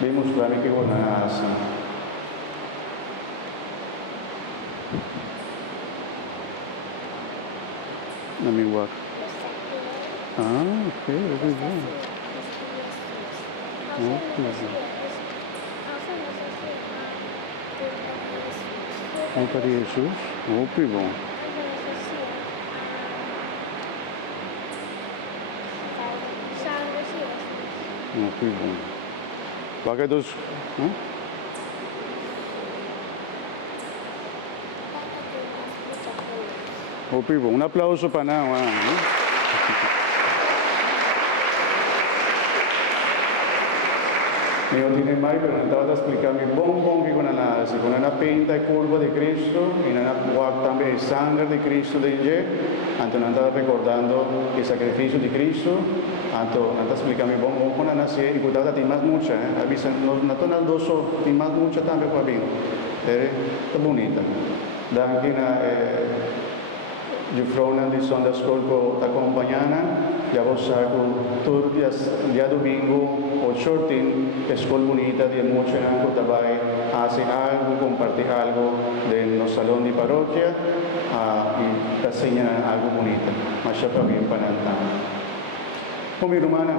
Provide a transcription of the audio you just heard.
Vimos claro que una así. Na minha Ah, ok, very good. Vamos para Jesus. Muito bom. Muito bom. Bakit dos? Muito bom. Um aplauso para nós. Io tiene mai per andare a spiegarmi buon che con una si con una pinta e curva di Cristo e una walk también il sangue di Cristo di Ge anto andava ricordando il sacrificio di Cristo anto andava a spiegarmi buon con una si ricordata di más mucha avisa non torna doso di más mucha también va bene è bonita danke Giuffrona di Sonda Scolco accompagnana, ya vos saco todos dia domingo o shorting escola bonita de mucho anco tabay hace algo, compartir algo de nuestro salón de parroquia y te enseñan algo bonito, más ya para bien para nada. Como mi hermana,